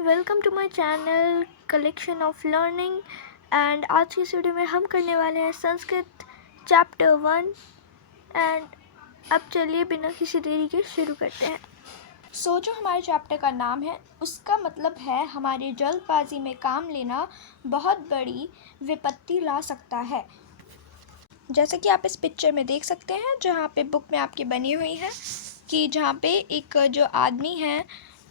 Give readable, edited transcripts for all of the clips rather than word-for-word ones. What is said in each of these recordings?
Welcome to my channel collection of learning. And आज की इस वीडियो में हम करने वाले हैं संस्कृत चैप्टर 1। एंड अब चलिए बिना किसी देरी के शुरू करते हैं। जो हमारे चैप्टर का नाम है उसका मतलब है हमारी जल्दबाजी में काम लेना बहुत बड़ी विपत्ति ला सकता है। जैसे कि आप इस पिक्चर में देख सकते हैं, जहाँ पे बुक में आपकी बनी हुई है कि जहाँ पे एक जो आदमी है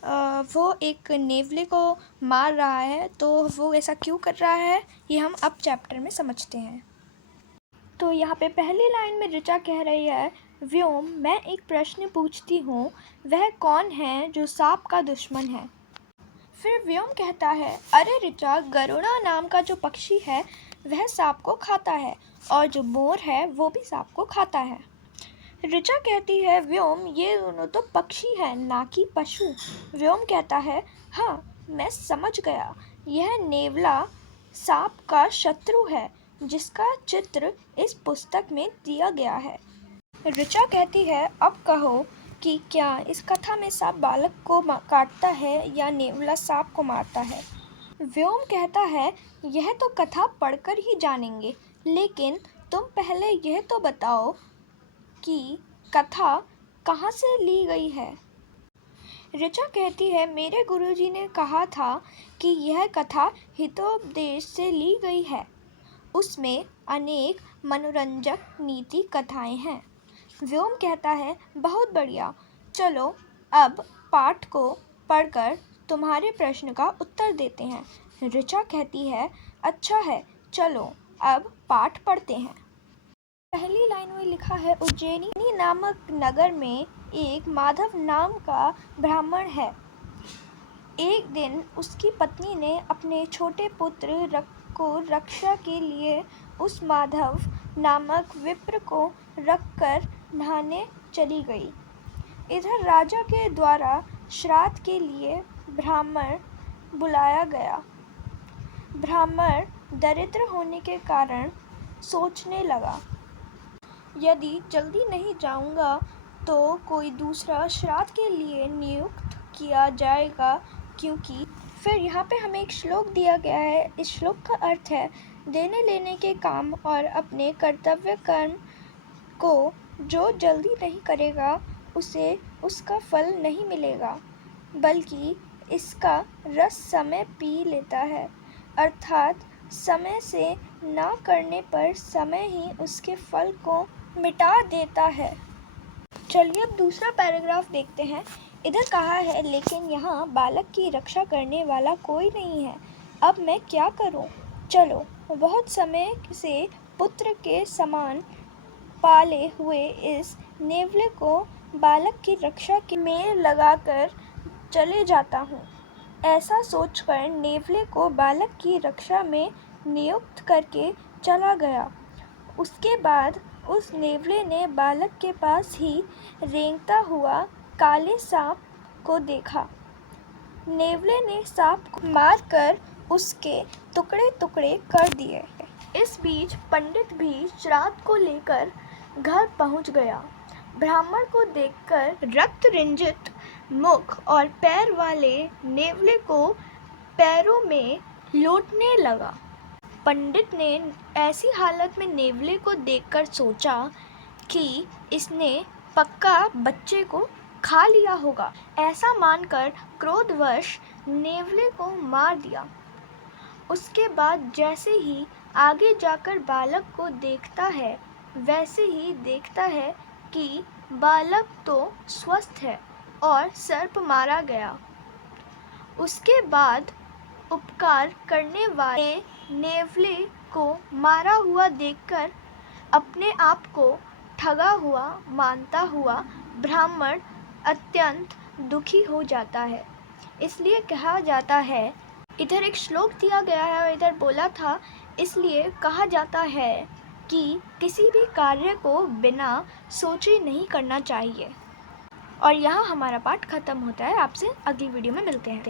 वो एक नेवले को मार रहा है। तो वो ऐसा क्यों कर रहा है ये हम अब चैप्टर में समझते हैं। तो यहाँ पे पहली लाइन में ऋचा कह रही है, व्योम मैं एक प्रश्न पूछती हूँ, वह कौन है जो सांप का दुश्मन है। फिर व्योम कहता है, अरे ऋचा, गरुड़ा नाम का जो पक्षी है वह सांप को खाता है और जो मोर है वो भी सांप को खाता है। ऋचा कहती है, व्योम ये दोनों तो पक्षी हैं ना कि पशु। व्योम कहता है, हाँ मैं समझ गया, यह नेवला सांप का शत्रु है जिसका चित्र इस पुस्तक में दिया गया है। ऋचा कहती है, अब कहो कि क्या इस कथा में सांप बालक को काटता है या नेवला सांप को मारता है। व्योम कहता है, यह तो कथा पढ़कर ही जानेंगे, लेकिन तुम पहले यह तो बताओ कि कथा कहाँ से ली गई है। ऋचा कहती है, मेरे गुरुजी ने कहा था कि यह कथा हितोपदेश से ली गई है। उसमें अनेक मनोरंजक नीति कथाएं हैं। व्योम कहता है, बहुत बढ़िया, चलो अब पाठ को पढ़कर तुम्हारे प्रश्न का उत्तर देते हैं। ऋचा कहती है, अच्छा है, चलो अब पाठ पढ़ते हैं। पहली लाइन में लिखा है, उज्जैनी नामक नगर में एक माधव नाम का ब्राह्मण है। एक दिन उसकी पत्नी ने अपने छोटे पुत्र को रक्षा के लिए उस माधव नामक विप्र को रखकर नहाने चली गई। इधर राजा के द्वारा श्राद्ध के लिए ब्राह्मण बुलाया गया। ब्राह्मण दरिद्र होने के कारण सोचने लगा, यदि जल्दी नहीं जाऊंगा तो कोई दूसरा श्राद्ध के लिए नियुक्त किया जाएगा, क्योंकि फिर यहाँ पे हमें एक श्लोक दिया गया है। इस श्लोक का अर्थ है, देने लेने के काम और अपने कर्तव्य कर्म को जो जल्दी नहीं करेगा उसे उसका फल नहीं मिलेगा, बल्कि इसका रस समय पी लेता है। अर्थात समय से ना करने पर समय ही उसके फल को मिटा देता है। चलिए अब दूसरा पैराग्राफ देखते हैं। इधर कहा है, लेकिन यहाँ बालक की रक्षा करने वाला कोई नहीं है, अब मैं क्या करूँ। चलो, बहुत समय से पुत्र के समान पाले हुए इस नेवले को बालक की रक्षा में लगाकर चले जाता हूँ। ऐसा सोचकर नेवले को बालक की रक्षा में नियुक्त करके चला गया। उसके बाद उस नेवले ने बालक के पास ही रेंगता हुआ काले सांप को देखा। नेवले ने सांप को मारकर उसके टुकड़े टुकड़े कर दिए। इस बीच पंडित भी श्राद्ध को लेकर घर पहुंच गया। ब्राह्मण को देखकर रक्त रंजित मुख और पैर वाले नेवले को पैरों में लौटने लगा। पंडित ने ऐसी हालत में नेवले को देखकर सोचा कि इसने पक्का बच्चे को खा लिया होगा। ऐसा मानकर क्रोधवश नेवले को मार दिया। उसके बाद जैसे ही आगे जाकर बालक को देखता है, वैसे ही देखता है कि बालक तो स्वस्थ है और सर्प मारा गया। उसके बाद उपकार करने वाले नेवले को मारा हुआ देखकर अपने आप को ठगा हुआ मानता हुआ ब्राह्मण अत्यंत दुखी हो जाता है। इसलिए कहा जाता है, इधर एक श्लोक दिया गया है और इधर बोला था, इसलिए कहा जाता है कि किसी भी कार्य को बिना सोचे नहीं करना चाहिए। और यहाँ हमारा पाठ खत्म होता है। आपसे अगली वीडियो में मिलते हैं।